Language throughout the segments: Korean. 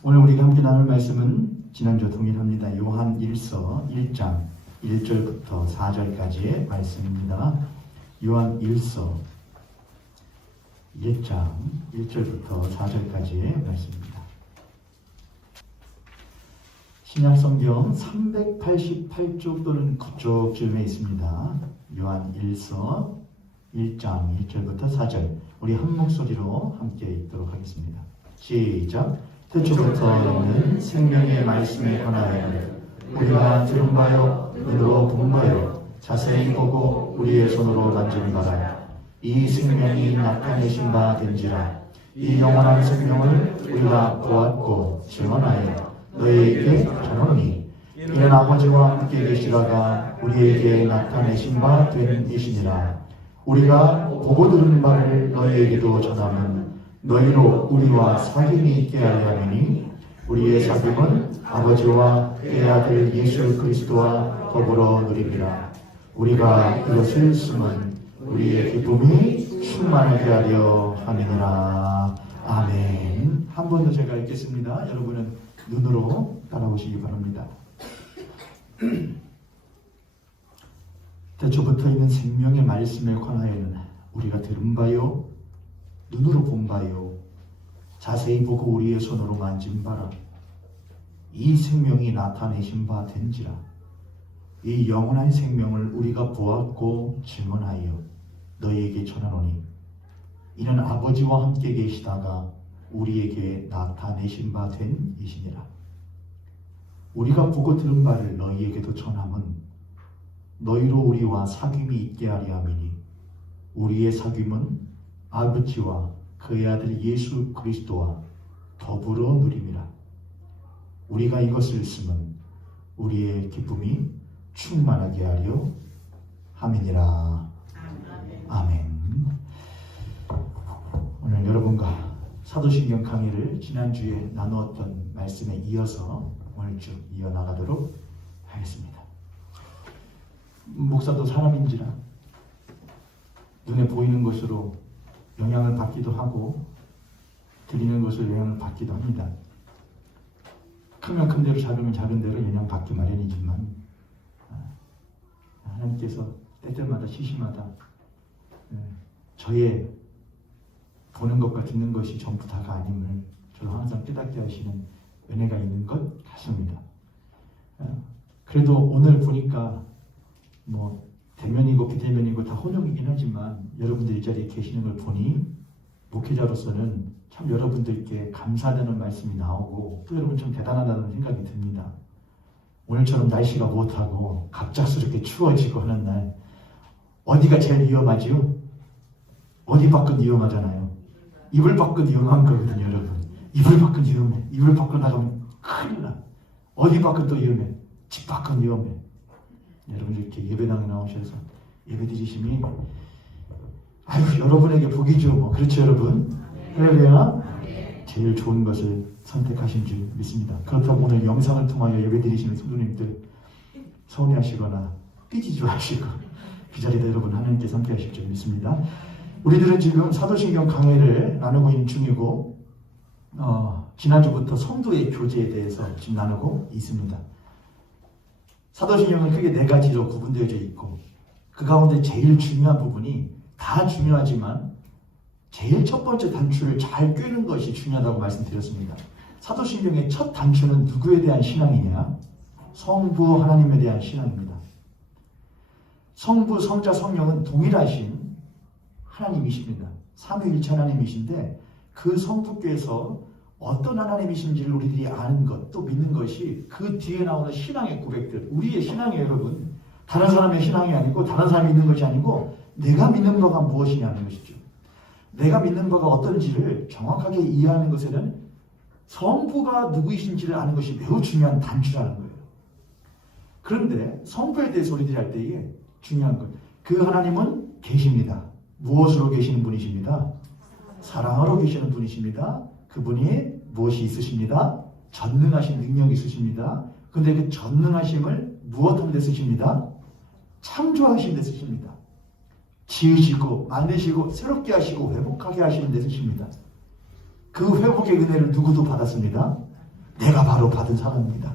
오늘 우리가 함께 나눌 말씀은 지난주와 동일합니다. 요한 1서 1장 1절부터 4절까지의 말씀입니다. 요한 1서 1장 1절부터 4절까지의 말씀입니다. 신약성경 388쪽 또는 9쪽쯤에 있습니다. 요한 1서 1장 1절부터 4절, 우리 한 목소리로 함께 읽도록 하겠습니다. 시작. 태초부터 있는 생명의 말씀에 관하여 우리가 들은 바요 눈으로 본 바요 자세히 보고 우리의 손으로 만진 바라. 이 생명이 나타내신 바 된지라. 이 영원한 생명을 우리가 보았고 증언하여 너희에게 전하노니 이는 아버지와 함께 계시다가 우리에게 나타내신 바 된 이시니라. 우리가 보고 들은 바를 너희에게도 전하면 너희로 우리와 사귐이 있게 하려 하니 우리의 사귐은 아버지와 그의 아들 예수 그리스도와 더불어 누리리라. 우리가 이것을 쓰면 우리의 기쁨이 충만하게 하려 함이니라. 아멘. 한 번 더 제가 읽겠습니다. 여러분은 눈으로 따라오시기 바랍니다. 태초부터 있는 생명의 말씀에 관하여는 우리가 들은 바요 눈으로 본 바요 자세히 보고 우리의 손으로 만진 바라. 이 생명이 나타내신 바 된지라. 이 영원한 생명을 우리가 보았고 증언하여 너희에게 전하노니 이는 아버지와 함께 계시다가 우리에게 나타내신 바 된 이시니라. 우리가 보고 들은 바를 너희에게도 전함은 너희로 우리와 사귐이 있게 하려 함이니 우리의 사귐은 아버지와 그의 아들 예수 그리스도와 더불어 누림이라. 우리가 이것을 쓰면 우리의 기쁨이 충만하게 하려 함이니라. 아멘. 오늘 여러분과 사도신경 강의를 지난주에 나누었던 말씀에 이어서 오늘 쭉 이어나가도록 하겠습니다. 목사도 사람인지라 눈에 보이는 것으로 영향을 받기도 하고 들리는 것으로 영향을 받기도 합니다. 크면 큰 대로 작으면 작은 대로 영향받기 마련이지만 하나님께서 때때마다 시시마다 저의 보는 것과 듣는 것이 전부 다가 아님을 저도 항상 깨닫게 하시는 은혜가 있는 것 같습니다. 그래도 오늘 보니까 대면이고 비대면이고 다 혼용이긴 하지만 여러분들이 이 자리에 계시는 걸 보니 목회자로서는 참 여러분들께 감사하다는 말씀이 나오고 또 여러분 참 대단하다는 생각이 듭니다. 오늘처럼 날씨가 못하고 갑작스럽게 추워지고 하는 날 어디가 제일 위험하지요? 어디 밖은 위험하잖아요. 이불 밖은 위험한 거거든요, 여러분. 이불 밖은 위험해. 이불 밖으로 나가면 큰일 나. 어디 밖은 또 위험해. 집 밖은 위험해. 여러분들 이렇게 예배당에 나오셔서 예배 드리시니 여러분에게 복이죠. 그렇죠, 여러분? 할렐루야. 제일 좋은 것을 선택하신 줄 믿습니다. 그렇다고 오늘 영상을 통하여 예배 드리시는 성도님들 서운해하시거나 삐지지 마시고 그 자리에 여러분 하나님께 함께하실 줄 믿습니다. 우리들은 지금 사도신경 강의를 나누고 있는 중이고 지난주부터 성도의 교제에 대해서 지금 나누고 있습니다. 사도신경은 크게 4가지로 구분되어져 있고 그 가운데 제일 중요한 부분이 다 중요하지만 제일 첫 번째 단추를 잘 꿰는 것이 중요하다고 말씀드렸습니다. 사도신경의 첫 단추는 누구에 대한 신앙이냐? 성부 하나님에 대한 신앙입니다. 성부, 성자, 성령은 동일하신 하나님이십니다. 삼위일체 하나님이신데 그 성부께서 어떤 하나님이신지를 우리들이 아는 것, 또 믿는 것이 그 뒤에 나오는 신앙의 고백들, 우리의 신앙이에요, 여러분. 다른 사람의 신앙이 아니고 다른 사람이 믿는 것이 아니고 내가 믿는 바가 무엇이냐는 것이죠. 내가 믿는 바가 어떤지를 정확하게 이해하는 것에는 성부가 누구이신지를 아는 것이 매우 중요한 단추라는 거예요. 그런데 성부에 대해서 우리들이 할 때에 중요한 것, 그 하나님은 계십니다. 무엇으로 계시는 분이십니다? 사랑으로 계시는 분이십니다. 그분이 무엇이 있으십니다? 전능하신 능력이 있으십니다. 그런데 그 전능하심을 무엇하는 데 쓰십니다? 창조하시는 데 쓰십니다. 지으시고 만드시고 새롭게 하시고 회복하게 하시는 데 쓰십니다. 그 회복의 은혜를 누구도 받았습니다? 내가 바로 받은 사랑입니다.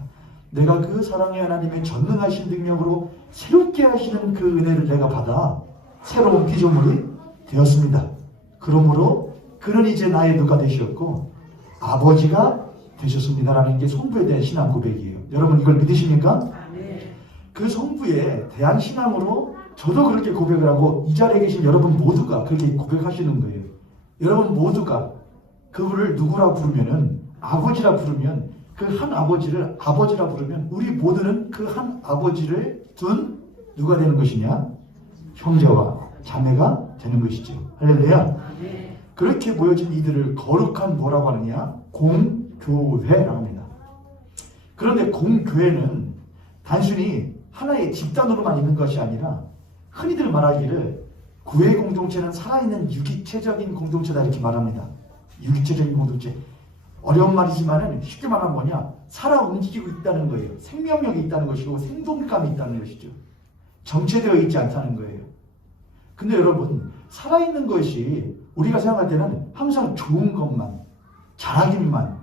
내가 그 사랑의 하나님의 전능하신 능력으로 새롭게 하시는 그 은혜를 내가 받아 새로운 피조물이 되었습니다. 그러므로 그는 이제 나의 누가 되셨고 아버지가 되셨습니다라는 게 성부에 대한 신앙 고백이에요. 여러분 이걸 믿으십니까? 그 성부에 대한 신앙으로 저도 그렇게 고백을 하고 이 자리에 계신 여러분 모두가 그렇게 고백하시는 거예요. 여러분 모두가 그분을 누구라 부르면은 아버지라 부르면 그 한 아버지를 아버지라 부르면 우리 모두는 그 한 아버지를 둔 누가 되는 것이냐? 형제와 자매가 되는 것이죠. 할렐루야. 그렇게 모여진 이들을 거룩한 뭐라고 하느냐? 공교회라고 합니다. 그런데 공교회는 단순히 하나의 집단으로만 있는 것이 아니라 흔히들 말하기를 교회 공동체는 살아있는 유기체적인 공동체다 이렇게 말합니다. 유기체적인 공동체. 어려운 말이지만 쉽게 말하면 뭐냐? 살아 움직이고 있다는 거예요. 생명력이 있다는 것이고 생동감이 있다는 것이죠. 정체되어 있지 않다는 거예요. 근데 여러분 살아있는 것이 우리가 생각할 때는 항상 좋은 것만, 잘하기만,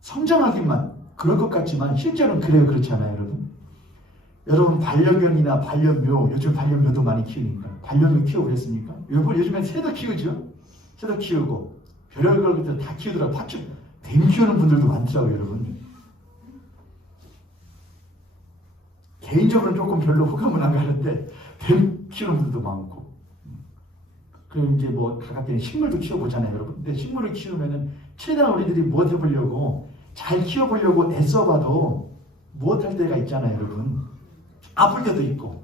성장하기만 그럴 것 같지만 실제로는 그래요. 그렇지 않아요, 여러분? 여러분 반려견이나 반려묘, 요즘 반려묘도 많이 키우니까 반려묘 키워보셨습니까? 요즘엔 새도 키우죠? 새도 키우고 별의별 것들 다 키우더라고요. 파충, 뱀 키우는 분들도 많더라고요, 여러분. 개인적으로는 조금 별로 호감은 안 가는데 뱀 키우는 분들도 많고. 그리고 이제 뭐 가깝게는 식물도 키워보잖아요, 여러분. 근데 식물을 키우면은 최대한 우리들이 무엇 해보려고 잘 키워보려고 애써봐도 무엇할 때가 있잖아요, 여러분. 아플 때도 있고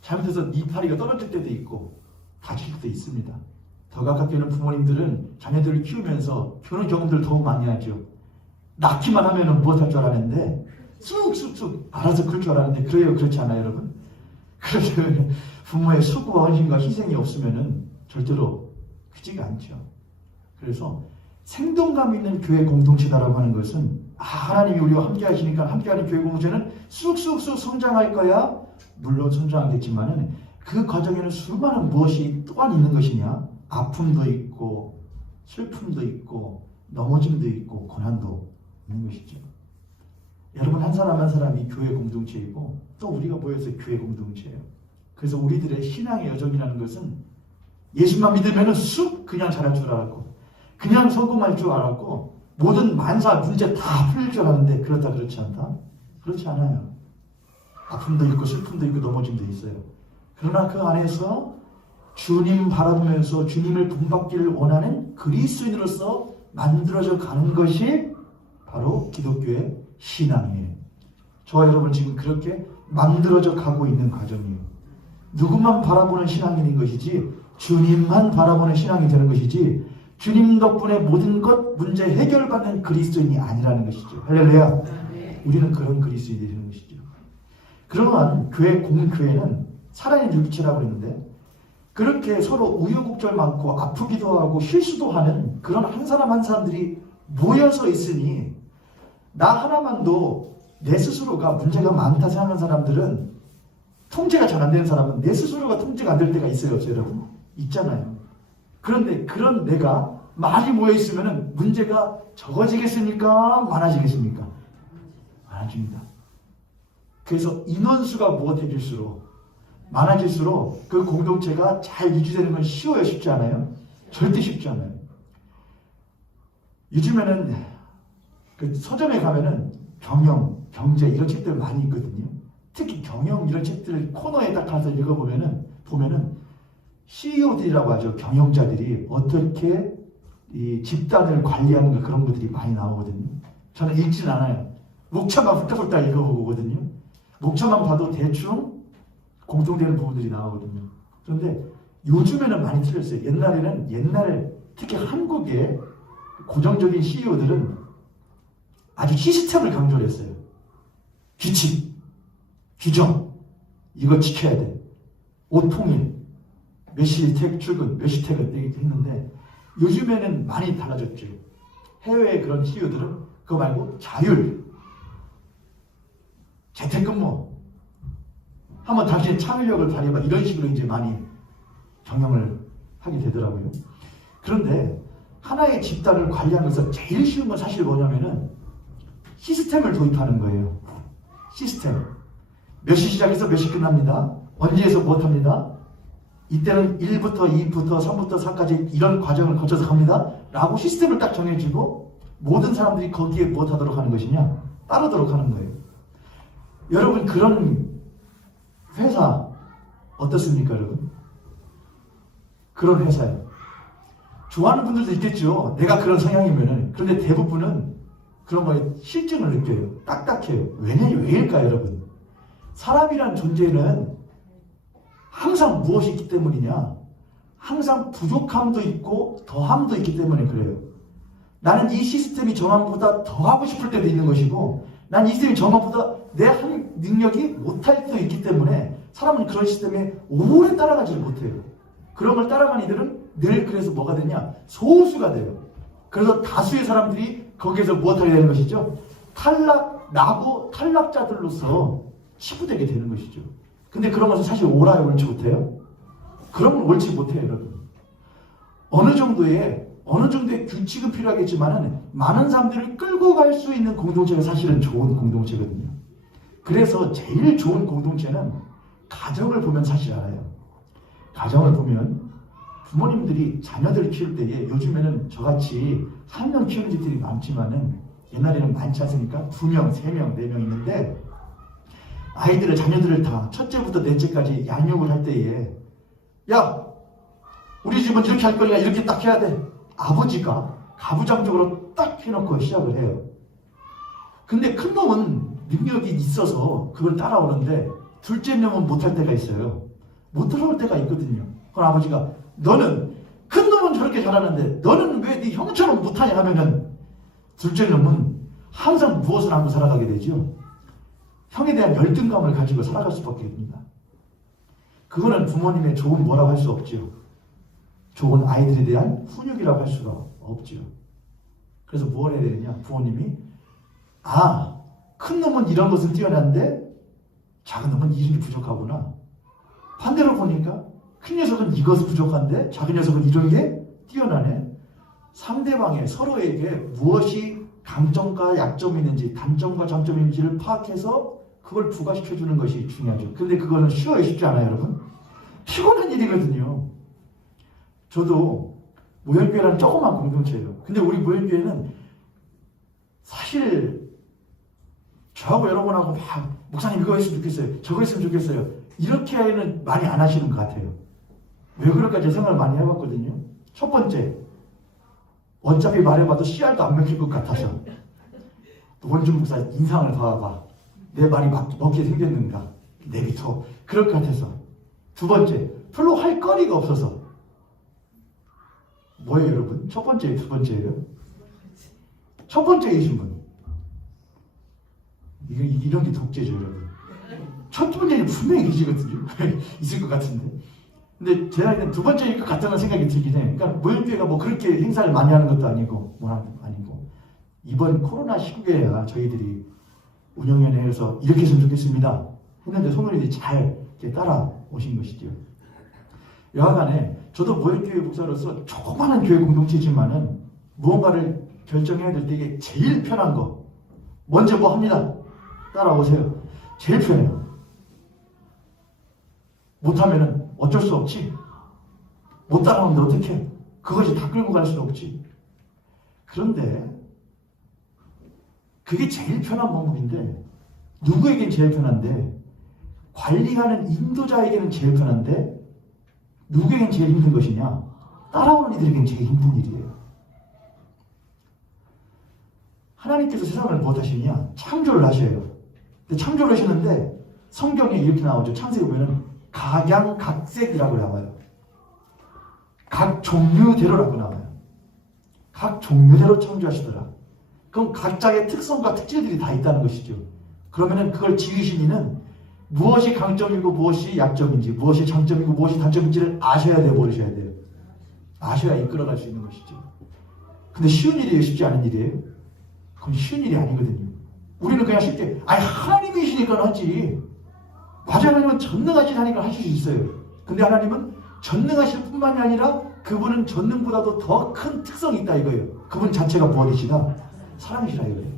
잘못해서 이파리가 떨어질 때도 있고 다칠 때도 있습니다. 더 가깝게는 부모님들은 자녀들을 키우면서 그런 경험들을 더욱 많이 하죠. 낳기만 하면은 무엇할 줄 알았는데 쑥쑥쑥 알아서 클 줄 알았는데 그래요, 그렇지 않아요, 여러분? 그렇게 부모의 수고와 헌신과 희생이 없으면은 절대로 크지가 않죠. 그래서 생동감 있는 교회 공동체다라고 하는 것은 하나님이 우리와 함께 하시니까 함께하는 교회 공동체는 쑥쑥쑥 성장할 거야. 물론 성장하겠지만은 그 과정에는 수많은 무엇이 또한 있는 것이냐? 아픔도 있고 슬픔도 있고 넘어짐도 있고 고난도 있는 것이죠. 여러분 한 사람 한 사람이 교회 공동체이고 또 우리가 모여서 교회 공동체예요. 그래서 우리들의 신앙의 여정이라는 것은 예수만 믿으면 쑥 그냥 잘할 줄 알았고 그냥 성공할 줄 알았고 모든 만사 문제 다 풀릴 줄 알았는데 그렇다 그렇지 않다? 그렇지 않아요. 아픔도 있고 슬픔도 있고 넘어짐도 있어요. 그러나 그 안에서 주님 바라보면서 주님을 본받기를 원하는 그리스도인으로서 만들어져 가는 것이 바로 기독교의 신앙이에요. 저와 여러분 지금 그렇게 만들어져 가고 있는 과정이에요. 누구만 바라보는 신앙인인 것이지 주님만 바라보는 신앙이 되는 것이지 주님 덕분에 모든 것 문제 해결받는 그리스도인이 아니라는 것이죠. 할렐루야. 우리는 그런 그리스도인이 되는 것이죠. 그러한 교회 공교회는 살아있는 유기체라고 했는데 그렇게 서로 우여곡절 많고 아프기도 하고 실수도 하는 그런 한 사람 한 사람들이 모여서 있으니 나 하나만도 내 스스로가 문제가 많다 생각하는 사람들은 통제가 잘 안 되는 사람은 내 스스로가 통제가 안 될 때가 있어요, 여러분. 있잖아요. 그런데 그런 내가 많이 모여있으면 문제가 적어지겠습니까? 많아지겠습니까? 많아집니다. 그래서 인원수가 무엇해질수록 많아질수록 그 공동체가 잘 유지되는 건 쉬워요? 쉽지 않아요? 절대 쉽지 않아요. 요즘에는 그 서점에 가면은 경영, 경제 이런 책들 많이 있거든요. 특히 경영 이런 책들을 코너에 딱 가서 읽어보면은 CEO들이라고 하죠. 경영자들이 어떻게 이 집단을 관리하는 가 그런 것들이 많이 나오거든요. 저는 읽진 않아요. 목차만 훑어훑다 읽어보거든요. 목차만 봐도 대충 공통되는 부분들이 나오거든요. 그런데 요즘에는 많이 틀렸어요. 옛날에 특히 한국의 고정적인 CEO들은 아주 시스템을 강조를 했어요. 규칙, 규정, 이거 지켜야 돼. 옷 통일, 몇 시 출근, 몇 시 퇴근 이렇게 했는데 요즘에는 많이 달라졌죠. 해외의 그런 CEO들은 그거 말고 자율, 재택근무, 한번 당신의 창의력을 발휘해봐 이런 식으로 이제 많이 경영을 하게 되더라고요. 그런데 하나의 집단을 관리하면서 제일 쉬운 건 사실 뭐냐면은 시스템을 도입하는 거예요. 시스템. 몇 시 시작해서 몇 시 끝납니다. 언제에서 무엇합니다. 이때는 1부터 2부터 3부터 4까지 이런 과정을 거쳐서 갑니다. 라고 시스템을 딱 정해주고 모든 사람들이 거기에 무엇하도록 하는 것이냐. 따르도록 하는 거예요. 여러분 그런 회사 어떻습니까 여러분? 그런 회사요. 좋아하는 분들도 있겠죠. 내가 그런 성향이면은. 그런데 대부분은 그런 거에 실증을 느껴요. 딱딱해요. 왜일까요 여러분? 사람이란 존재는 항상 무엇이 있기 때문이냐? 항상 부족함도 있고 더함도 있기 때문에 그래요. 나는 이 시스템이 정함보다 더하고 싶을 때도 있는 것이고 난 이 시스템이 정함보다 내 한 능력이 못할 때도 있기 때문에 사람은 그런 시스템에 오래 따라가지를 못해요. 그런 걸 따라가는 이들은 늘 그래서 뭐가 되냐? 소수가 돼요. 그래서 다수의 사람들이 거기에서 무엇하게 되는 것이죠? 나고 탈락자들로서 치부되게 되는 것이죠. 근데 그런 것은 사실 옳아요, 옳지 못해요? 그런 건 옳지 못해요, 여러분. 어느 정도의 규칙은 필요하겠지만은 많은 사람들을 끌고 갈 수 있는 공동체가 사실은 좋은 공동체거든요. 그래서 제일 좋은 공동체는 가정을 보면 사실 알아요. 가정을 보면 부모님들이 자녀들을 키울 때에 요즘에는 저같이 한 명 키우는 집들이 많지만은 옛날에는 많지 않습니까? 2명, 3명, 4명 있는데 자녀들을 다 첫째부터 넷째까지 양육을 할 때에 야! 우리 집은 이렇게 할 거니까 이렇게 딱 해야 돼. 아버지가 가부장적으로 딱 해놓고 시작을 해요. 근데 큰 놈은 능력이 있어서 그걸 따라오는데 둘째 놈은 못할 때가 있어요. 못 따라올 때가 있거든요. 그럼 아버지가 너는 큰 놈은 저렇게 잘하는데 너는 왜 네 형처럼 못하냐 하면은 둘째 놈은 항상 무엇을 하고 살아가게 되죠? 형에 대한 열등감을 가지고 살아갈 수밖에 없습니다. 그거는 부모님의 좋은 뭐라고 할 수 없죠. 좋은 아이들에 대한 훈육이라고 할 수가 없죠. 그래서 뭘 해야 되느냐? 부모님이 큰 놈은 이런 것은 뛰어난데 작은 놈은 이런 게 부족하구나. 반대로 보니까 큰 녀석은 이것이 부족한데 작은 녀석은 이런 게 뛰어나네. 상대방의 서로에게 무엇이 강점과 약점이 있는지 단점과 장점이 있는지를 파악해서 그걸 부과시켜주는 것이 중요하죠. 근데 그거는 쉬워요? 쉽지 않아요 여러분? 피곤한 일이거든요. 저도 모현교회라는 조그만 공동체예요. 근데 우리 모현교회는 사실 저하고 여러분하고 막 목사님 이거 했으면 좋겠어요. 저거 했으면 좋겠어요. 이렇게는 많이 안 하시는 것 같아요. 왜 그럴까 제 생각을 많이 해봤거든요. 첫 번째, 어차피 말해봐도 씨알도 안 먹힐 것 같아서 원준 목사 인상을 봐봐. 내 말이 먹게 생겼는가? 내비둬. 그럴 것 같아서. 두 번째, 별로 할 거리가 없어서. 뭐예요 여러분? 첫 번째예요? 두 번째예요? 첫 번째이신 분. 이런 게 독재죠 여러분. 첫 번째는 분명히 계시거든요. 있을 것 같은데. 근데 제 나이는 두 번째일 것 같다는 생각이 들긴 해요. 그러니까 모임교회가 뭐 그렇게 행사를 많이 하는 것도 아니고 아니고 이번 코로나 시국에야 저희들이 운영위원회에서 이렇게 했으면 좋겠습니다 했는데 소문이 잘 따라오신 것이죠. 여하간에 저도 모임교회 목사로서 조그마한 교회 공동체지만은 무언가를 결정해야 될 때 이게 제일 편한 거 먼저 뭐 합니다. 따라오세요. 제일 편해요. 못하면은 어쩔 수 없지. 못 따라오는데 어떡해. 그것이 다 끌고 갈 수는 없지. 그런데 그게 제일 편한 방법인데 누구에겐 제일 편한데 관리하는 인도자에게는 제일 편한데 누구에겐 제일 힘든 것이냐? 따라오는 이들에겐 제일 힘든 일이에요. 하나님께서 세상을 무엇하시냐? 창조를 하셔요. 근데 창조를 하시는데 성경에 이렇게 나오죠. 창세기 보면 각양각색이라고 나와요. 각 종류대로라고 나와요. 각 종류대로 창조하시더라. 그럼 각자의 특성과 특질들이 다 있다는 것이죠. 그러면은 그걸 지으신 이는 무엇이 강점이고 무엇이 약점인지, 무엇이 장점이고 무엇이 단점인지를 아셔야 돼요, 모르셔야 돼요. 아셔야 이끌어갈 수 있는 것이죠. 근데 쉬운 일이에요, 쉽지 않은 일이에요? 그건 쉬운 일이 아니거든요. 우리는 그냥 쉽게 하나님이시니까 하지. 맞아요, 하나님은 전능하신 하니까 하실 수 있어요. 근데 하나님은 전능하실 뿐만이 아니라 그 그분은 전능보다도 더 큰 특성이 있다 이거예요. 그분 자체가 무엇이시다? 사랑이시라 이거예요.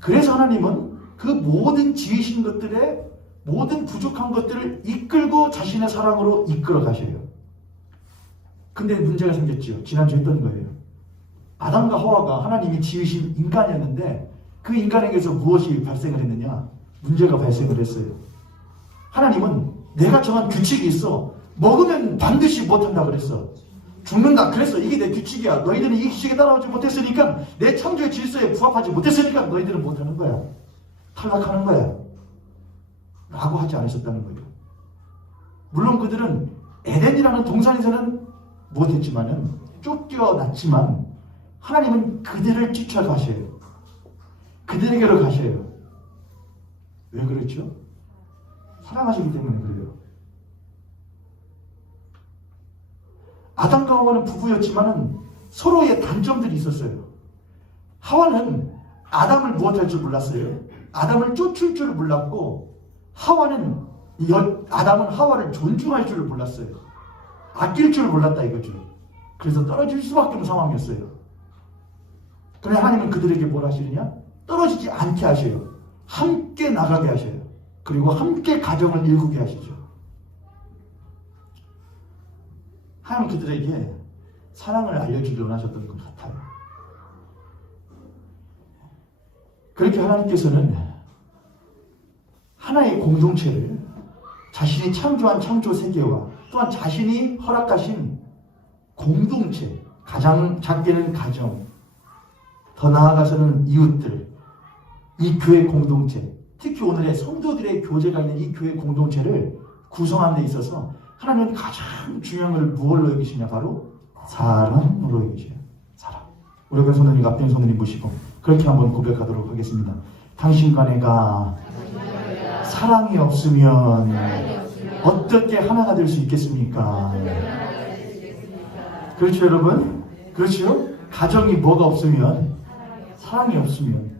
그래서 하나님은 그 모든 지으신 것들의 모든 부족한 것들을 이끌고 자신의 사랑으로 이끌어 가셔요. 근데 문제가 생겼죠. 지난주에 했던 거예요. 아담과 하와가 하나님이 지으신 인간이었는데 그 인간에게서 무엇이 발생을 했느냐? 문제가 발생을 했어요. 하나님은 내가 정한 규칙이 있어. 먹으면 반드시 못한다 그랬어. 죽는다 그랬어. 이게 내 규칙이야. 너희들은 이 규칙에 따라오지 못했으니까, 내 창조의 질서에 부합하지 못했으니까 너희들은 못하는 거야. 탈락하는 거야. 라고 하지 않으셨다는 거예요. 물론 그들은 에덴이라는 동산에서는 못했지만은, 쫓겨났지만 하나님은 그들을 쫓아가셔요. 그들에게로 가셔요. 왜 그렇죠? 사랑하시기 때문에 그래요. 아담과 하와는 부부였지만은 서로의 단점들이 있었어요. 하와는 아담을 무엇할 줄 몰랐어요. 아담을 쫓을 줄 몰랐고, 아담은 하와를 존중할 줄 몰랐어요. 아낄 줄 몰랐다 이거죠. 그래서 떨어질 수밖에 없는 상황이었어요. 그런데 하나님은 그들에게 뭘 하시느냐? 떨어지지 않게 하셔요. 함께 나가게 하셔요. 그리고 함께 가정을 일구게 하시죠. 하나님 그들에게 사랑을 알려주려고 하셨던 것 같아요. 그렇게 하나님께서는 하나의 공동체를, 자신이 창조한 창조 세계와 또한 자신이 허락하신 공동체, 가장 작게는 가정, 더 나아가서는 이웃들, 이 교회 공동체, 특히 오늘의 성도들의 교제가 있는 이 교회 공동체를 구성하는 데 있어서 하나님은 가장 중요한 것을 무엇로 여기시냐? 바로 사랑으로 여기셔요. 사랑. 우리가 손을 앞에 손을 보시고 그렇게 한번 고백하도록 하겠습니다. 당신과 내가 사랑이 없으면 어떻게 하나가 될 수 있겠습니까? 그렇죠 여러분? 그렇죠? 가정이 뭐가 없으면, 사랑이 없으면,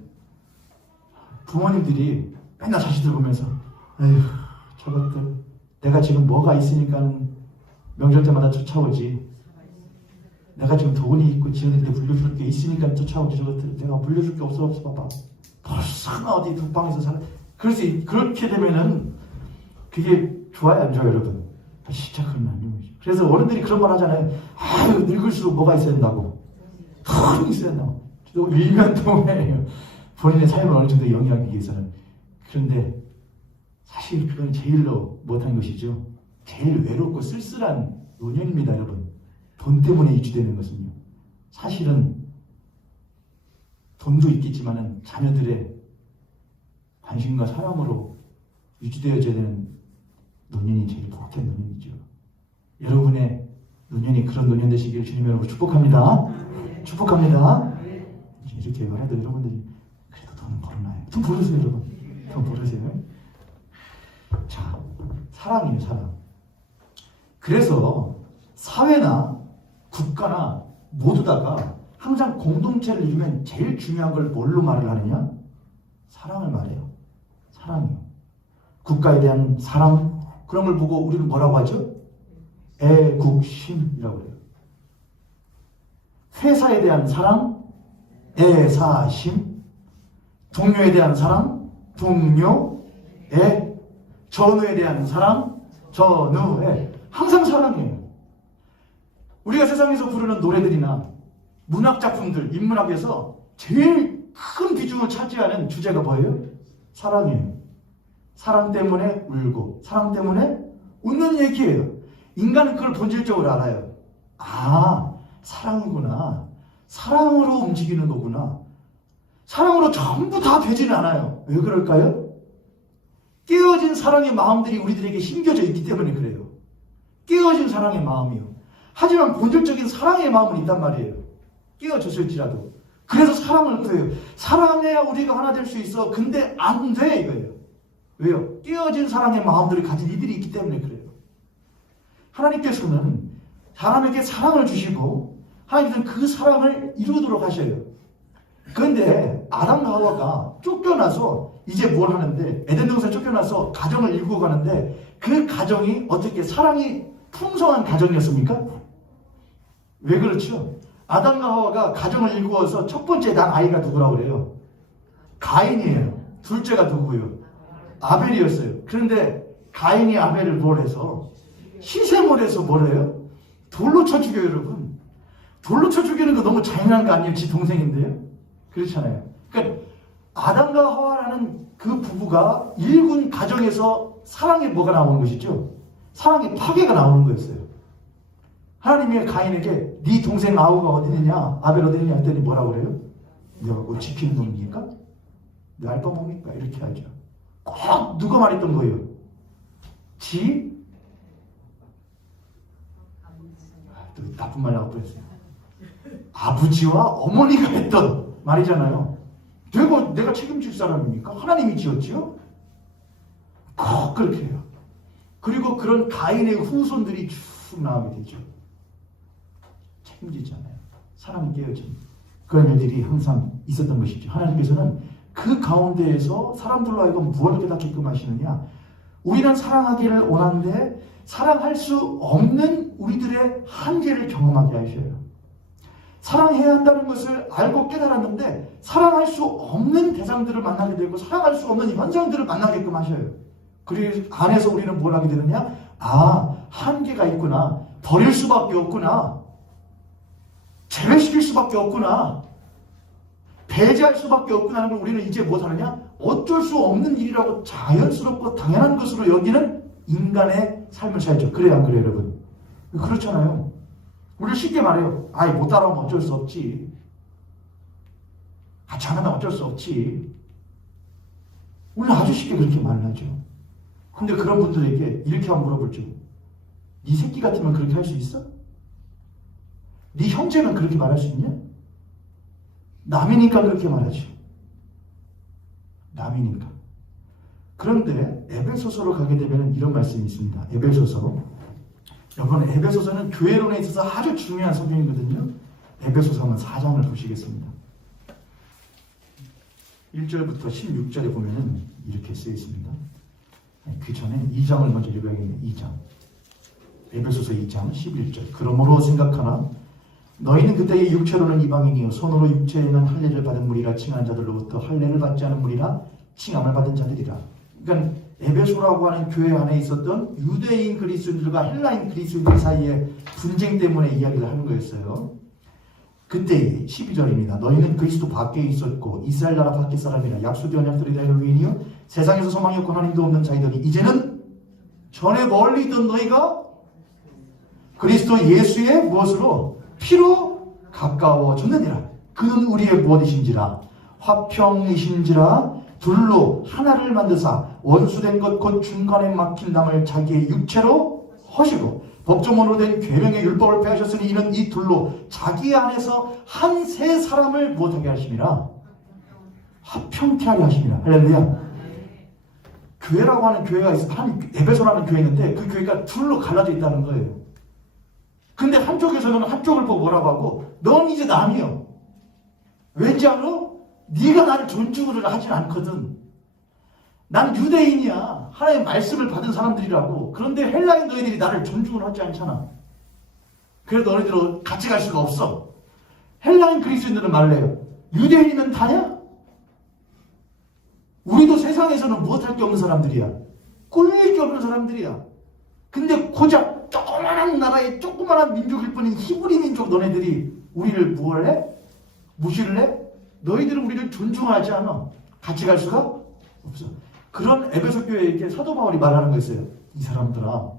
부모님들이 맨날 자식들 보면서 에휴 저것들 내가 지금 뭐가 있으니까 명절 때마다 쫓아오지, 내가 지금 돈이 있고 지은이한테 물려줄 게 있으니까 쫓아오지, 저것들 내가 물려줄 게 없어 봐봐 벌써 어디 독방에서 살아. 그래서 그렇게 되면은 그게 좋아요 안 좋아요 여러분? 진짜 그러면 안 좋은 거죠. 그래서 어른들이 그런 말 하잖아요. 아유 늙을수록 뭐가 있어야 된다고, 돈이 있어야 된다고. 또 일면통해요. 본인의 삶을 어느 정도 영위하기 위해서는. 그런데 사실 그건 제일로 못한 것이죠. 제일 외롭고 쓸쓸한 노년입니다 여러분. 돈 때문에 유지되는 것은요. 사실은 돈도 있겠지만은 자녀들의 관심과 사랑으로 유지되어져야 되는 노년이 제일 복된 노년이죠. 여러분의 노년이 그런 노년 되시기를 주님 여러분 축복합니다. 축복합니다. 이렇게 말해도 여러분들이 그래도 돈은 벌어놔요. 돈 벌으세요 여러분. 돈 벌으세요. 자, 사랑이에요 사랑. 그래서 사회나 국가나 모두 다가 항상 공동체를 이루면 제일 중요한 걸 뭘로 말을 하느냐? 사랑을 말해요. 사랑이요. 국가에 대한 사랑, 그런 걸 보고 우리는 뭐라고 하죠? 애국심이라고 해요. 회사에 대한 사랑, 애사심. 동료에 대한 사랑, 동료애. 전우에 대한 사랑, 전우애. 항상 사랑이에요. 우리가 세상에서 부르는 노래들이나 문학작품들, 인문학에서 제일 큰 비중을 차지하는 주제가 뭐예요? 사랑이에요. 사랑 때문에 울고 사랑 때문에 웃는 얘기예요. 인간은 그걸 본질적으로 알아요. 아, 사랑이구나. 사랑으로 움직이는 거구나. 사랑으로 전부 다 되지는 않아요. 왜 그럴까요? 깨어진 사랑의 마음들이 우리들에게 심겨져 있기 때문에 그래요. 깨어진 사랑의 마음이요. 하지만 본질적인 사랑의 마음은 있단 말이에요. 깨어졌을지라도. 그래서 사랑을 구해요. 사랑해야 우리가 하나 될 수 있어. 근데 안 돼 이거예요. 왜요? 깨어진 사랑의 마음들을 가진 이들이 있기 때문에 그래요. 하나님께서는 사람에게 사랑을 주시고 하나님께서는 그 사랑을 이루도록 하셔요. 그런데 아담과 하와가 쫓겨나서 이제 뭘 하는데, 에덴 동산 쫓겨나서 가정을 이루고 가는데 그 가정이 어떻게 사랑이 풍성한 가정이었습니까? 왜 그렇죠? 아담과 하와가 가정을 일구어서 첫 번째 난 아이가 누구라고 그래요? 가인이에요. 둘째가 누구예요? 아벨이었어요. 그런데 가인이 아벨을 뭘 해서? 희생을 해서 뭘 해요? 돌로 쳐 죽여요, 여러분. 돌로 쳐 죽이는 거 너무 잔인한 거 아니에요? 지 동생인데요? 그렇잖아요. 그러니까 아담과 하와라는 그 부부가 일군 가정에서 사랑의 뭐가 나오는 것이죠? 사랑의 파괴가 나오는 거였어요. 하나님이 가인에게 네 동생 아우가 어디 있느냐? 아벨 어디 있느냐? 했더니 뭐라고 그래요? 내가 뭐 지키는 놈입니까? 내 알바 뭡니까? 이렇게 하죠. 꼭 누가 말했던 거예요? 또 나쁜 말 나올 뻔했어요. 아버지와 어머니가 했던 말이잖아요. 내가 책임질 사람입니까? 하나님이 지었지요? 꼭 그렇게 해요. 그리고 그런 가인의 후손들이 쭉 나오게 되죠. 책임지잖아요. 사람이 깨어집니다. 그런 일들이 항상 있었던 것이죠. 하나님께서는 그 가운데에서 사람들로 하여금 무엇을 깨닫게끔 하시느냐? 우리는 사랑하기를 원하는데 사랑할 수 없는 우리들의 한계를 경험하게 하셔요. 사랑해야 한다는 것을 알고 깨달았는데 사랑할 수 없는 대상들을 만나게 되고 사랑할 수 없는 현상들을 만나게끔 하셔요. 그리고 안에서 우리는 뭘 하게 되느냐? 한계가 있구나. 버릴 수밖에 없구나. 제외시킬 수밖에 없구나. 배제할 수밖에 없구나 하는 걸 우리는 이제 못하느냐? 어쩔 수 없는 일이라고 자연스럽고 당연한 것으로 여기는 인간의 삶을 살죠. 그래요, 안 그래요, 여러분? 그렇잖아요. 우리 쉽게 말해요. 못 따라오면 어쩔 수 없지. 같이 안 하면 어쩔 수 없지. 우리는 아주 쉽게 그렇게 말을 하죠. 근데 그런 분들에게 이렇게 한번 물어보죠. 네 새끼 같으면 그렇게 할 수 있어? 네 형제는 그렇게 말할 수 있냐? 남이니까 그렇게 말하지. 남이니까. 그런데 에베소서로 가게 되면 이런 말씀이 있습니다. 에베소서. 여러분, 에베소서는 교회론에 있어서 아주 중요한 성경이거든요. 에베소서 한번 4장을 보시겠습니다. 1절부터 16절에 보면은 이렇게 쓰여 있습니다. 그 전에 2장을 먼저 읽어야겠네요. 2장. 에베소서 2장 11절. 그러므로 생각하나 너희는 그때의 육체로는 이방인이요 손으로 육체에는 할례를 받은 무리라 칭한 자들로부터 할례를 받지 않은 무리라 칭함을 받은 자들이라. 그러니까 에베소라고 하는 교회 안에 있었던 유대인 그리스도인들과 헬라인 그리스도인들 사이의 분쟁 때문에 이야기를 하는 거였어요. 그때 12절입니다. 너희는 그리스도 밖에 있었고 이스라엘 나라 밖의 사람이라 약속의 언약들이 되는 위인이요 세상에서 소망이 없고 하나님도 없는 자이더니 이제는 전에 멀리 있던 너희가 그리스도 예수의 무엇으로? 피로 가까워졌느니라. 그는 우리의 무엇이신지라 화평이신지라 둘로 하나를 만드사 원수된 것 곧 중간에 막힌 담을 자기의 육체로 허시고 법조문으로 된 계명의 율법을 폐하셨으니 이는 이 둘로 자기 안에서 한 세 사람을 못하게 하심이라 화평케 하려 하심이라. 할렐루야. 교회라고 하는 교회가 있어. 에베소라는 교회 있는데 그 교회가 둘로 갈라져 있다는 거예요. 근데 한쪽에서는 한쪽을 보고 뭐라고 하고 넌 이제 남이요. 왠지 알아? 네가 나를 존중을 하진 않거든. 난 유대인이야. 하나님의 말씀을 받은 사람들이라고. 그런데 헬라인 너희들이 나를 존중을 하지 않잖아. 그래서 너희들은 같이 갈 수가 없어. 헬라인 그리스도인들은 말래요. 유대인이면 다냐? 우리도 세상에서는 무엇할 게 없는 사람들이야. 꿀릴 게 없는 사람들이야. 근데 고작 조그만한 나라의 조그만한 민족일 뿐인 히브리 민족 너네들이 우리를 뭘 해? 무시를 해? 너희들은 우리를 존중하지 않아. 같이 갈 수가 없어. 그런 에베소 교회에게 사도 바울이 말하는 거였어요. 이 사람들아,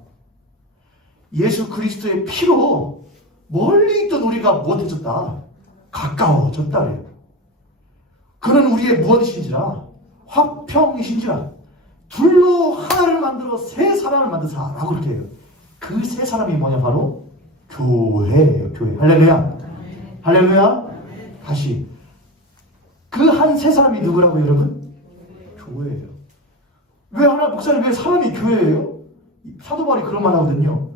예수 그리스도의 피로 멀리 있던 우리가 못해졌다. 가까워졌다 그래요. 그는 우리의 무엇이신지라 화평이신지라 둘로 하나를 만들어 세 사람을 만드사라고 그렇게 해요. 그 세 사람이 뭐냐? 바로 교회예요. 교회. 할렐루야. 할렐루야. 다시 그 한 세 사람이 누구라고요, 여러분? 교회예요. 왜 하나 목사님 왜 사람이 교회예요? 사도 바울이 그런 말 하거든요.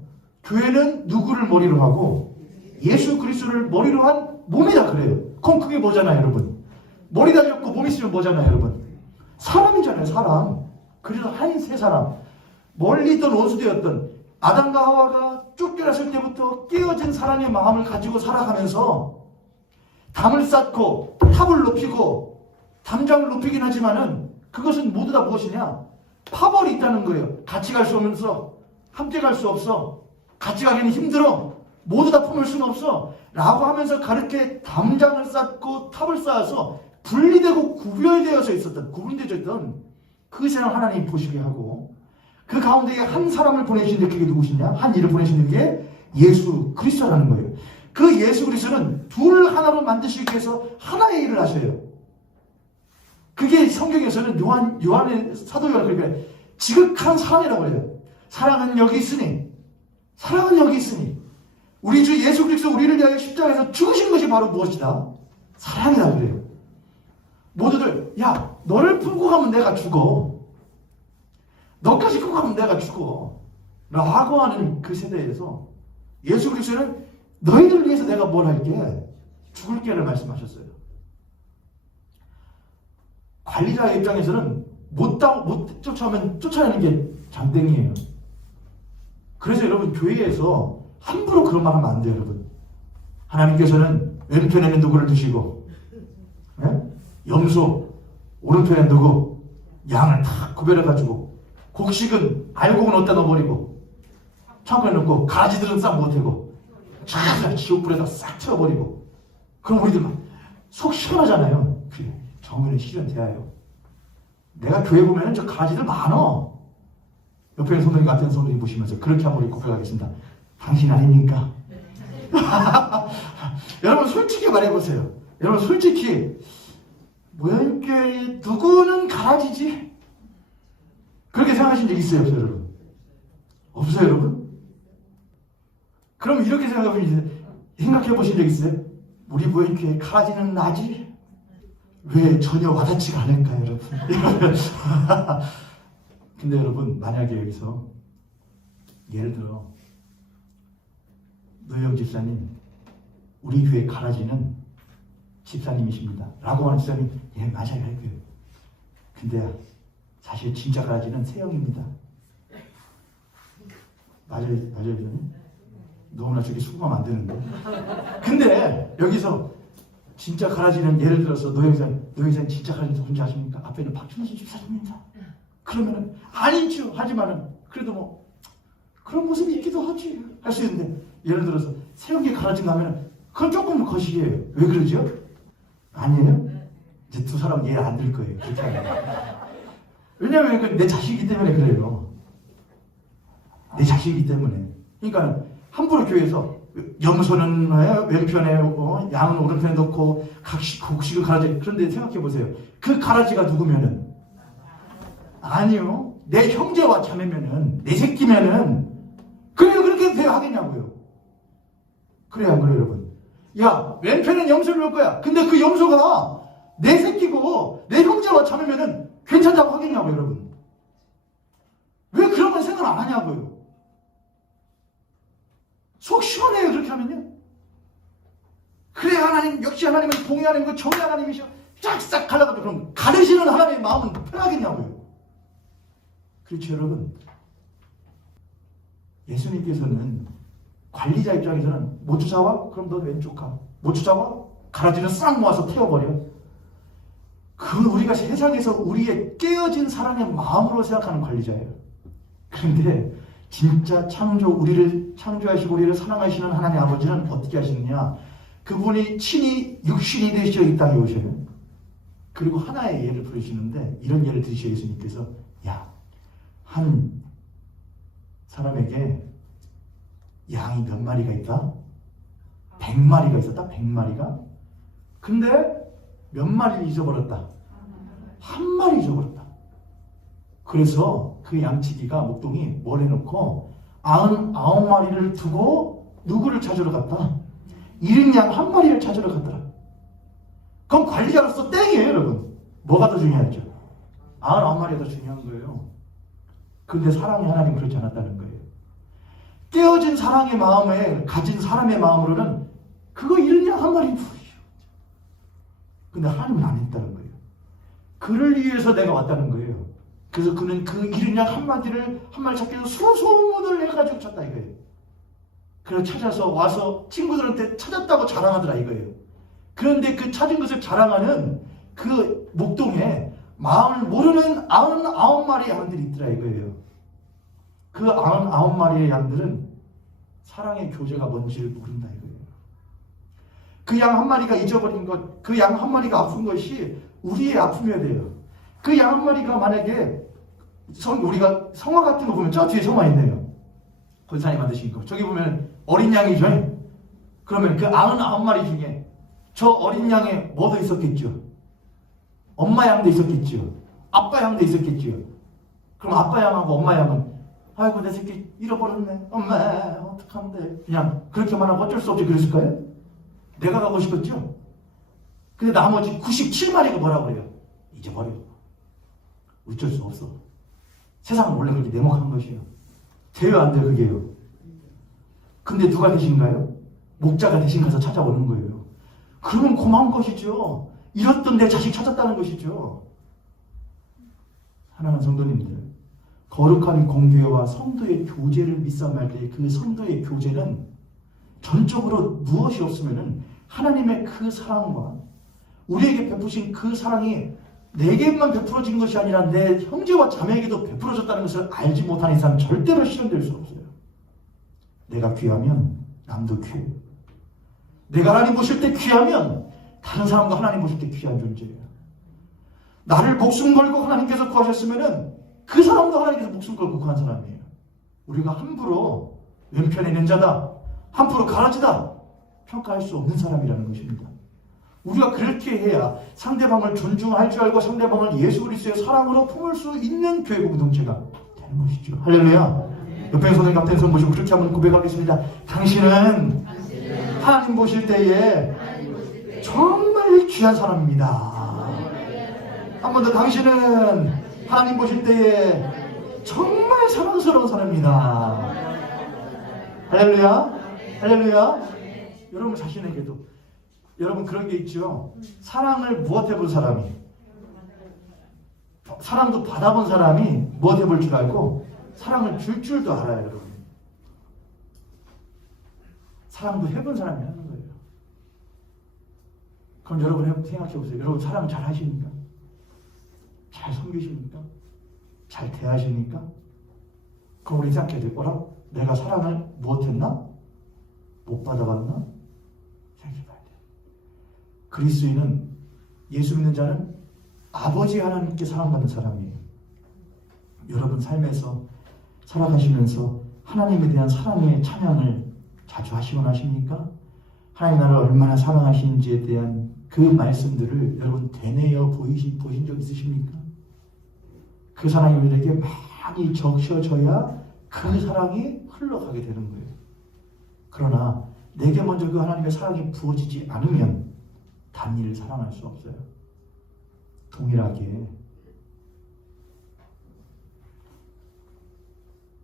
교회는 누구를 머리로 하고 예수 그리스도를 머리로 한 몸이다 그래요. 그럼 그게 뭐잖아요, 여러분? 머리 달렸고 몸 있으면 뭐잖아요, 여러분? 사람이잖아요, 사람. 그래서 한 세 사람, 멀리 있던 원수되었던 아담과 하와가 쫓겨났을 때부터 깨어진 사랑의 마음을 가지고 살아가면서 담을 쌓고 탑을 높이고 담장을 높이긴 하지만은 그것은 모두 다 무엇이냐? 파벌이 있다는 거예요. 같이 갈 수 없으면서 함께 갈 수 없어. 같이 가기는 힘들어. 모두 다 품을 수는 없어. 라고 하면서 그렇게 담장을 쌓고 탑을 쌓아서 분리되고 구별되어져 있었던, 구분되어져 있던 그 세상 하나님이 보시게 하고 그 가운데에 한 사람을 보내시는데 그게 누구시냐? 한 일을 보내시는 게 예수 그리스도라는 거예요. 그 예수 그리스도는 둘 하나로 만드시기 위해서 하나의 일을 하셔요. 그게 성경에서는 요한의 사도 요한을 그러니까 지극한 사랑이라고 해요. 사랑은 여기 있으니, 사랑은 여기 있으니 우리 주 예수 그리스도 우리를 위하여 십자가에서 죽으신 것이 바로 무엇이다? 사랑이라고 그래요. 모두들 야 너를 품고 가면 내가 죽어. 너까지 품고 가면 내가 죽어. 라고 하는 그 세대에서 예수 그리스도는 너희들을 위해서 내가 뭘 할게? 죽을게를 말씀하셨어요. 관리자의 입장에서는 못 쫓아오면 쫓아내는 게 장땡이에요. 그래서 여러분 교회에서 함부로 그런 말 하면 안 돼요. 여러분 하나님께서는 왼편에는 누구를 두시고 염소 오른편에 누구 양을 다 구별해가지고 곡식은 알곡은 어디다 넣어버리고 창고에 넣고 가지들은 싹 못하고 쫙 지옥불에다 싹 채워버리고 그럼 우리들만 속 시원하잖아요. 그래 정의는 실현 돼야요. 내가 교회 보면은 저 가지들 많어. 옆에 있는 성도님 같은 성도님 보시면서 그렇게 한번 고백하겠습니다. 당신 아닙니까? 여러분 솔직히 말해보세요. 여러분 솔직히 모양교회 누구는 가라지지? 그렇게 생각하신 적 있어요? 없어요 여러분? 없어요 여러분? 그럼 이렇게 생각해 보신 적 있어요? 우리 모양교회 가라지는 나지? 왜 전혀 와닿지가 않을까요 여러분? 근데 여러분 만약에 여기서 예를 들어 노영 집사님 우리 교회 가라지는 집사님이십니다 라고 하는 집사님 예 맞아요 할게요. 근데 사실 진짜 가라지는 세영입니다. 맞아요 집사님? 너무나 저기 수긍하면 안 되는데 근데 여기서 진짜 가라지는 예를 들어서 노영사님 진짜 가라지 누군지 아십니까? 앞에는 박준수 집사님입니다. 그러면은 아니죠 하지만은 그래도 뭐 그런 모습이 있기도 하지 할 수 있는데 예를 들어서 세영이 가라지 가면은 그건 조금 거시기해요. 왜 그러죠? 아니에요? 이제 두 사람 이해 안 될 거예요. 그렇게 하면. 왜냐면 내 자식이기 때문에 그래요. 내 자식이기 때문에. 그러니까 함부로 교회에서 염소는 왼편에 양은 오른편에 놓고 곡식을 가라지. 그런데 생각해 보세요. 그 가라지가 누구면은 아니요. 내 형제와 자매면은 내 새끼면은 그래요 그렇게 대하겠냐고요. 그래야 그래요 여러분. 야 왼편엔 염소를 놓을 거야. 근데 그 염소가 내 새끼고 내 형제와 자매면은 괜찮다고 하겠냐고 여러분. 왜 그런 건 생각 안 하냐고요. 속 시원해요 그렇게 하면요. 그래 하나님 역시 하나님은 공의 하나님이고 정의 하나님이셔. 쫙싹 갈라가지고 그럼 가르시는 하나님의 마음은 편하겠냐고요. 그렇죠 여러분. 예수님께서는 관리자 입장에서는 못 쫓아와? 그럼 너 왼쪽 가. 못 쫓아와? 가라지는 싹 모아서 태워버려. 그건 우리가 세상에서 우리의 깨어진 사랑의 마음으로 생각하는 관리자예요. 그런데 진짜 우리를 창조하시고 우리를 사랑하시는 하나님 아버지는 어떻게 하시느냐? 그분이 친히 육신이 되시어 이 땅에 오셔요. 그리고 하나의 예를 부르시는데 이런 예를 드리셔 예수님께서 한 사람에게 양이 몇 마리가 있다? 100마리가 있었다? 100마리가? 근데 몇 마리를 잊어버렸다? 한 마리 잊어버렸다. 그래서 그 양치기가 목동이 뭘 해놓고 99마리를 두고 누구를 찾으러 갔다? 잃은 양 한 마리를 찾으러 갔더라. 그럼 관리자로서 땡이에요 여러분. 뭐가 더 중요하죠? 99마리가 더 중요한 거예요. 근데 사랑의 하나님 그렇지 않았다는 거예요. 깨어진 사랑의 마음에 가진 사람의 마음으로는 그거 잃은 양 한 마리 뿐이죠. 근데 하나님은 안 했다는 거예요. 그를 위해서 내가 왔다는 거예요. 그래서 그는 그 잃은 양 한 마리 찾기 위해서 소문을 해가지고 찾다 이거예요. 그래서 찾아서 와서 친구들한테 찾았다고 자랑하더라 이거예요. 그런데 그 찾은 것을 자랑하는 그 목동에 마음을 모르는 99마리의 양들이 있더라 이거예요. 그 99마리의 양들은 사랑의 교제가 뭔지를 모른다 이거예요. 그 양 한 마리가 잊어버린 것, 그 양 한 마리가 아픈 것이 우리의 아픔이어야 돼요. 그 양 한 마리가 만약에 우리가 성화 같은 거 보면 저 뒤에 성화 있네요. 권사님 만드신 거. 저기 보면 어린 양이죠. 그러면 그 99마리 중에 저 어린 양에 뭐도 있었겠죠? 엄마 양도 있었겠죠. 아빠 양도 있었겠죠. 그럼 아빠 양하고 엄마 양은 아이고 내 새끼 잃어버렸네. 엄마 어떡하면 그냥 그렇게만 하고 어쩔 수 없이 그랬을까요? 내가 가고 싶었죠. 근데 나머지 97마리가 뭐라고 그래요? 잊어버려. 어쩔 수 없어. 세상은 원래 그렇게 냉혹한 것이에요. 돼요 안 돼요 그게요. 근데 누가 대신가요? 목자가 대신 가서 찾아오는 거예요. 그러면 고마운 것이죠. 잃었던 내 자식 찾았다는 것이죠. 사랑하는 성도님들, 거룩한 공교회와 성도의 교제를 믿사할 때 그 성도의 교제는 전적으로 무엇이 없으면은 하나님의 그 사랑과 우리에게 베푸신 그 사랑이 내게만 베풀어진 것이 아니라 내 형제와 자매에게도 베풀어졌다는 것을 알지 못하는 이상 절대로 실현될 수 없어요. 내가 귀하면 남도 귀해요. 내가 하나님 보실 때 귀하면 다른 사람도 하나님 보실 때 귀한 존재예요. 나를 목숨 걸고 하나님께서 구하셨으면은 그 사람도 하나님께서 목숨 걸고 구한 사람이에요. 우리가 함부로 왼편에 있는 자다, 함부로 가라지다 평가할 수 없는 사람이라는 것입니다. 우리가 그렇게 해야 상대방을 존중할 줄 알고 상대방을 예수 그리스도의 사랑으로 품을 수 있는 교회 공동체가 되는 것이죠. 할렐루야. 옆에 손을 앞에 손 보시고 그렇게 한번 고백하겠습니다. 당신은 하나님 보실 때에 정말 귀한 사람입니다. 한 번 더, 당신은 하나님 보실 때에 정말 사랑스러운 사람입니다. 할렐루야. 할렐루야. 여러분 자신에게도 여러분 그런 게 있죠. 사랑을 무엇 해본 사람이, 사랑도 받아본 사람이 무엇 해볼 줄 알고 사랑을 줄 줄도 알아요. 여러분 사랑도 해본 사람이 하는 거예요. 그럼 여러분 생각해 보세요. 여러분 사랑 잘 하십니까? 잘 섬기십니까? 잘 대하십니까? 그럼 우리 생각해야 될 거라. 내가 사랑을 무엇 했나? 못 받아봤나? 생각해봐야 돼. 그리스도인은, 예수 믿는 자는 아버지 하나님께 사랑받는 사람이에요. 여러분 삶에서 살아가시면서 하나님에 대한 사랑의 찬양을 자주 하시곤 하십니까? 하나님 나를 얼마나 사랑하시는지에 대한 그 말씀들을 여러분 되뇌어 보신 적 있으십니까? 그 사랑이 우리에게 많이 적셔져야 그 사랑이 흘러가게 되는 거예요. 그러나 내게 먼저 그 하나님의 사랑이 부어지지 않으면 단일을 사랑할 수 없어요. 동일하게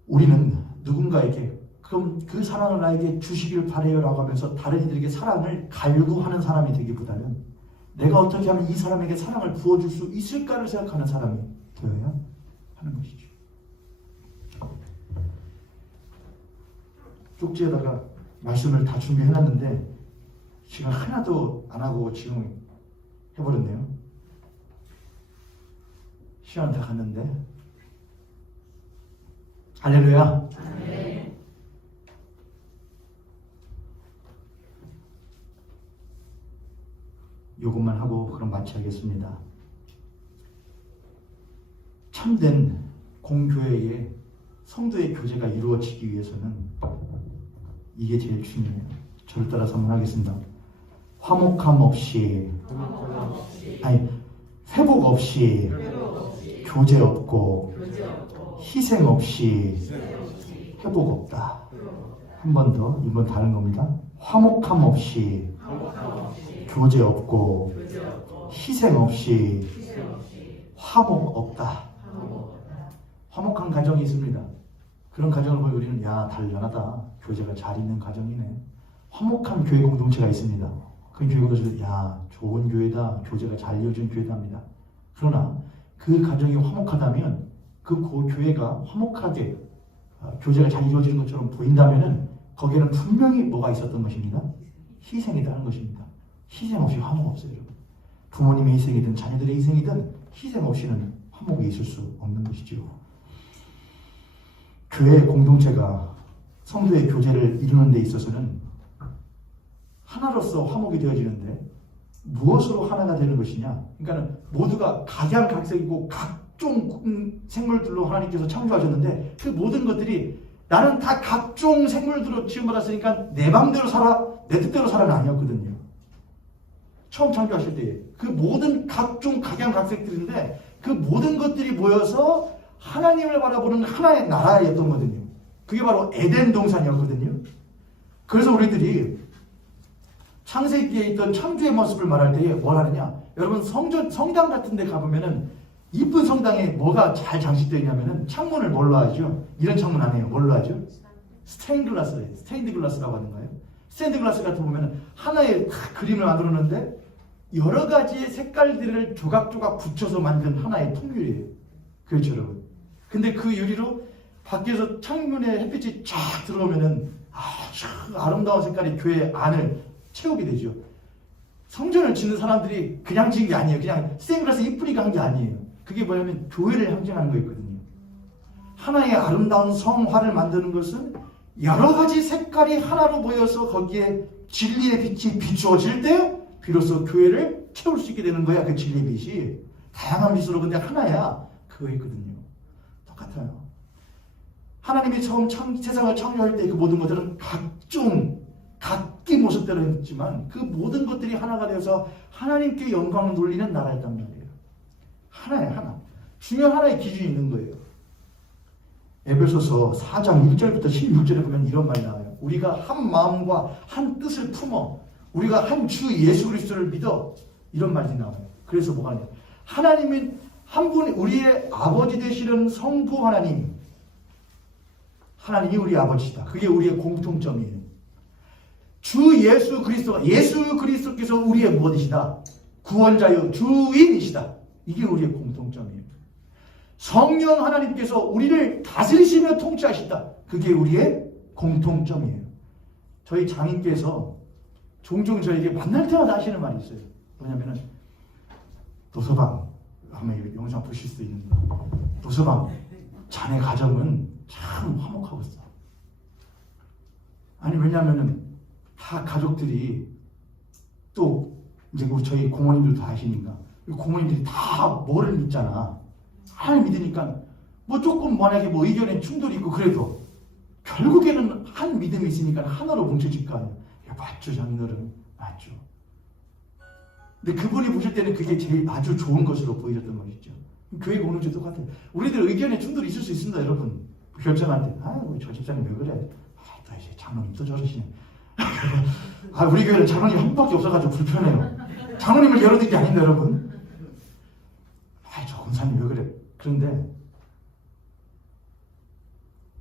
우리는 누군가에게 그럼 그 사랑을 나에게 주시길 바래요라고 하면서 다른 이들에게 사랑을 갈구하는 사람이 되기보다는 내가 어떻게 하면 이 사람에게 사랑을 부어줄 수 있을까를 생각하는 사람이 되어야 하는 것이죠. 쪽지에다가 말씀을 다 준비해놨는데 지금 하나도 안 하고 지금 해버렸네요. 시간 다 갔는데. 할렐루야. 네. 요것만 하고 그럼 마치겠습니다. 참된 공교회의 성도의 교제가 이루어지기 위해서는 이게 제일 중요해요. 저를 따라서 한번 하겠습니다. 화목함 없이, 회복 없이, 교제 없고, 희생 없이, 회복 없다. 한 번 더, 이번 다른 겁니다. 화목함 없이, 교제 없고, 희생 없이, 화목 없다. 화목한 가정이 있습니다. 그런 가정을 보면 우리는 야 단란하다. 교제가 잘 있는 가정이네. 화목한 교회 공동체가 있습니다. 그 교회 공동체는 야 좋은 교회다. 교제가 잘 이어진 교회다 합니다. 그러나 그 가정이 화목하다면 그 교회가 화목하게 교제가 잘 이루어지는 것처럼 보인다면은 거기에는 분명히 뭐가 있었던 것입니다. 희생이라는 것입니다. 희생 없이 화목 없어요. 여러분. 부모님의 희생이든 자녀들의 희생이든 희생 없이는 화목이 있을 수 없는 것이죠. 교회 공동체가 성도의 교제를 이루는 데 있어서는 하나로서 화목이 되어지는데 무엇으로 하나가 되는 것이냐? 그러니까 모두가 각양각색이고 각종 생물들로 하나님께서 창조하셨는데 그 모든 것들이 나는 다 각종 생물들로 지음받았으니까 내 맘대로 살아, 내 뜻대로 살아는 아니었거든요. 처음 창조하실 때 그 모든 각종 각양각색들인데 그 모든 것들이 모여서 하나님을 바라보는 하나의 나라였던 거거든요. 그게 바로 에덴 동산이었거든요. 그래서 우리들이 창세기에 있던 창조의 모습을 말할 때에 뭘 하느냐? 여러분 성당 같은 데 가보면은 이쁜 성당에 뭐가 잘 장식되어 있냐면은 창문을 뭘로 하죠? 이런 창문 안 해요. 뭘로 하죠? 스테인드 글라스라고 하는가요? 스테인드 글라스 같은 거 보면은 하나의 그림을 만들었는데 여러 가지의 색깔들을 조각조각 붙여서 만든 하나의 통유리예요. 그렇죠, 여러분? 근데 그 유리로 밖에서 창문에 햇빛이 쫙 들어오면은 아주 아름다운 색깔이 교회 안을 채우게 되죠. 성전을 짓는 사람들이 그냥 지은 게 아니에요. 그냥 스테인드 글라스 이쁘니까 한 게 아니에요. 그게 뭐냐면 교회를 상징하는 거였거든요. 하나의 아름다운 성화를 만드는 것은 여러 가지 색깔이 하나로 모여서 거기에 진리의 빛이 비추어질 때 비로소 교회를 채울 수 있게 되는 거야. 그 진리의 빛이 다양한 빛으로 근데 하나야. 그거였거든요. 똑같아요. 하나님이 처음 세상을 창조할 때 그 모든 것들은 각기 모습대로 했지만 그 모든 것들이 하나가 되어서 하나님께 영광을 돌리는 나라였단 말이에요. 하나야, 하나. 중요한 하나의 기준이 있는 거예요. 에베소서 4장 1절부터 16절에 보면 이런 말이 나와요. 우리가 한 마음과 한 뜻을 품어 우리가 한 주 예수 그리스도를 믿어 이런 말이 나와요. 그래서 뭐가 아니에요. 하나님은 한 분 우리의 아버지 되시는 성부 하나님. 하나님이 우리 아버지다. 그게 우리의 공통점이에요. 주 예수 그리스도께서 우리의 무엇이시다? 구원자요 주인이시다. 이게 우리의 공통점이에요. 성령 하나님께서 우리를 다스리시며 통치하신다. 그게 우리의 공통점이에요. 저희 장인께서 종종 저에게 만날 때마다 하시는 말이 있어요. 뭐냐면은 노서방, 아마 영상 보실 수 있는데 노서방, 자네 가정은 참 화목하고 있어. 아니 왜냐면은 다 가족들이 또 이제 저희 고모님들도 아시니까 고모님들이 다 뭐를 믿잖아. 하나님 믿으니까 뭐 조금 만약에 뭐 의견에 충돌이 있고 그래도 결국에는 한 믿음이 있으니까 하나로 뭉쳐질 거 아니야. 맞죠, 장인어른? 맞죠. 근데 그분이 보실 때는 그게 제일 아주 좋은 것으로 보이셨던 것이죠. 교회 공동체 똑같아요. 우리들 의견에 충돌이 있을 수 있습니다, 여러분. 결정할 때, 우리 저 집사님 왜 그래? 또 이제 장로님 또 저러시네. 우리 교회는 장로님 한 분밖에 없어가지고 불편해요. 장로님을 열어드린 게 아닌데, 여러분. 저 권사님 왜 그래? 그런데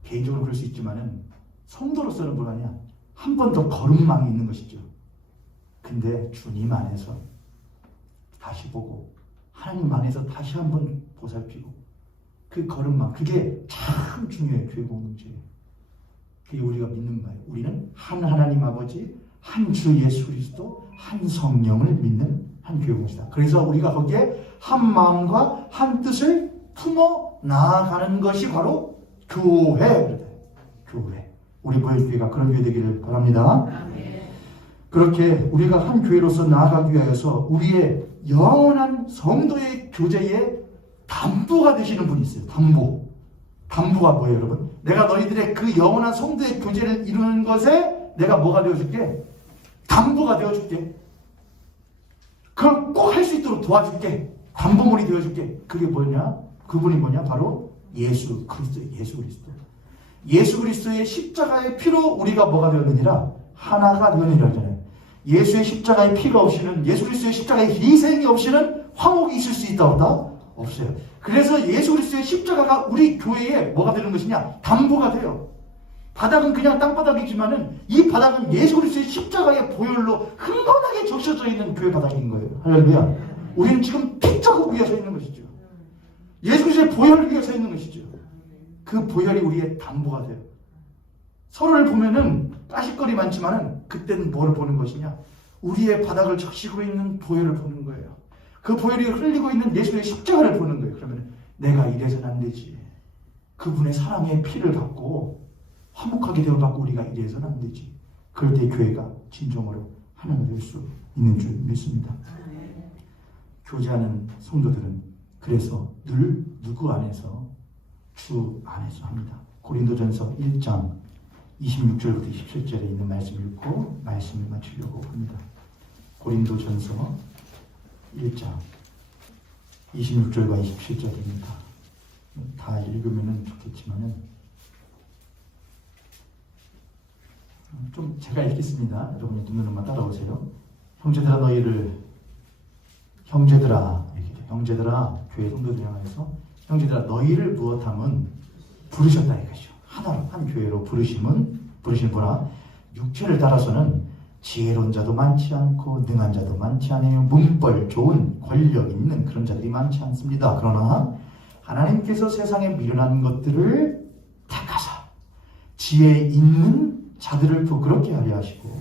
개인적으로 그럴 수 있지만은 성도로서는 뭐라냐? 한 번 더 걸음망이 있는 것이죠. 근데 주님 안에서 다시 보고 하나님 안에서 다시 한번 보살피고 그 걸음망, 그게 참 중요해요. 교회 공동체에. 그게 우리가 믿는 바예요. 우리는 한 하나님 아버지, 한 주 예수 그리스도, 한 성령을 믿는 한 교회 공동체다. 그래서 우리가 거기에 한 마음과 한 뜻을 품어 나아가는 것이 바로 교회. 교회. 우리 보혜교회가 그런 교회 되기를 바랍니다. 그렇게 우리가 한 교회로서 나아가기 위하여서 우리의 영원한 성도의 교제의 담보가 되시는 분이 있어요. 담보가 뭐예요, 여러분? 내가 너희들의 그 영원한 성도의 교제를 이루는 것에 내가 뭐가 되어줄게? 담보가 되어줄게. 그걸 꼭 할 수 있도록 도와줄게. 담보물이 되어줄게. 그게 뭐냐? 그분이 뭐냐? 바로 예수 그리스도. 예수 그리스도의 십자가의 피로 우리가 뭐가 되었느니라? 하나가 되었느니라 하잖아요. 예수의 십자가의 피가 없이는, 예수 그리스도의 십자가의 희생이 없이는 화목이 있을 수 있다 없다? 없어요. 그래서 예수 그리스도의 십자가가 우리 교회에 뭐가 되는 것이냐? 담보가 돼요. 바닥은 그냥 땅바닥이지만은 이 바닥은 예수 그리스도의 십자가의 보혈로 흥건하게 적셔져 있는 교회 바닥인 거예요. 할렐루야. 우리는 지금 피 자국 위에 서 있는 것이죠. 예수 그리스도의 보혈을 위해 서 있는 것이죠. 그 보혈이 우리의 담보가 돼요. 서로를 보면은 까십거리 많지만은 그때는 뭐를 보는 것이냐? 우리의 바닥을 적시고 있는 보혈을 보는 거예요. 그 보혈이 흘리고 있는 예수의 십자가를 보는 거예요. 그러면 내가 이래서는 안 되지. 그분의 사랑의 피를 받고 화목하게 되어갖고 우리가 이래서는 안 되지. 그럴 때 교회가 진정으로 하나가 될 수 있는 줄 믿습니다. 교제하는 성도들은 그래서 늘 누구 안에서? 주 안에서 합니다. 고린도전서 1장 26절부터 27절에 있는 말씀 읽고 말씀을 마치려고 합니다. 고린도전서 1장 26절과 27절입니다. 다 읽으면 좋겠지만은 좀 제가 읽겠습니다. 여러분이 눈으로만 따라오세요. 형제들아 형제들아 교회 성도들 향해서 형제들아 너희를 무엇함은 부르셨다 이것이요. 하나로 한 교회로 부르신 분아 육체를 따라서는 지혜로운 자도 많지 않고 능한 자도 많지 않으며 문벌 좋은 권력 있는 그런 자들이 많지 않습니다. 그러나 하나님께서 세상에 미련한 것들을 택하사 지혜 있는 자들을 부끄럽게 하려 하시고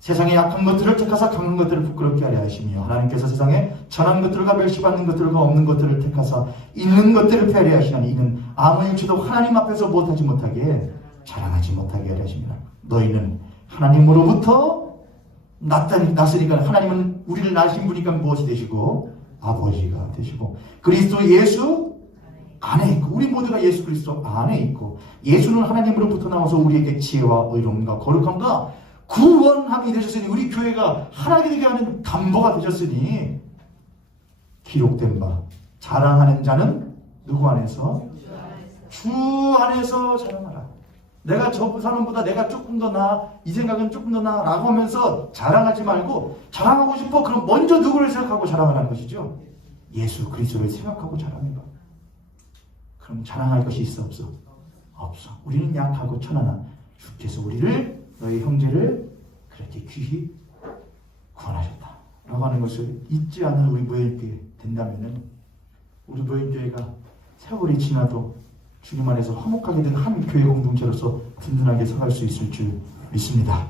세상에 약한 것들을 택하사 강한 것들을 부끄럽게 하려 하시며 하나님께서 세상에 전한 것들과 멸시받는 것들과 없는 것들을 택하사 있는 것들을 패하려 하시나니 이는 아무 일치도 하나님 앞에서 못하지 못하게 자랑하지 못하게 하려 하시니라. 너희는 하나님으로부터 났으니까 하나님은 우리를 낳으신 분이니까 무엇이 되시고 아버지가 되시고 그리스도 예수 안에 있고 우리 모두가 예수 그리스도 안에 있고 예수는 하나님으로부터 나와서 우리에게 지혜와 의로움과 거룩함과 구원함이 되셨으니 우리 교회가 하나님께 되게 하는 담보가 되셨으니 기록된 바 자랑하는 자는 누구 안에서? 주 안에서 자랑하라. 내가 저 사람보다 내가 조금 더 나아 이 생각은 조금 더 나아 라고 하면서 자랑하지 말고 자랑하고 싶어 그럼 먼저 누구를 생각하고 자랑하라는 것이죠. 예수 그리스도를 생각하고 자랑해봐. 그럼 자랑할 것이 있어 없어? 없어. 우리는 약하고 천하나 주께서 우리를 너희 형제를 그렇게 귀히 구원하셨다 라고 하는 것을 잊지 않은 우리 모임교회 된다면 우리 모임교회가 세월이 지나도 주님 안에서 화목하게 된 한 교회 공동체로서 든든하게 서갈 수 있을 줄 믿습니다.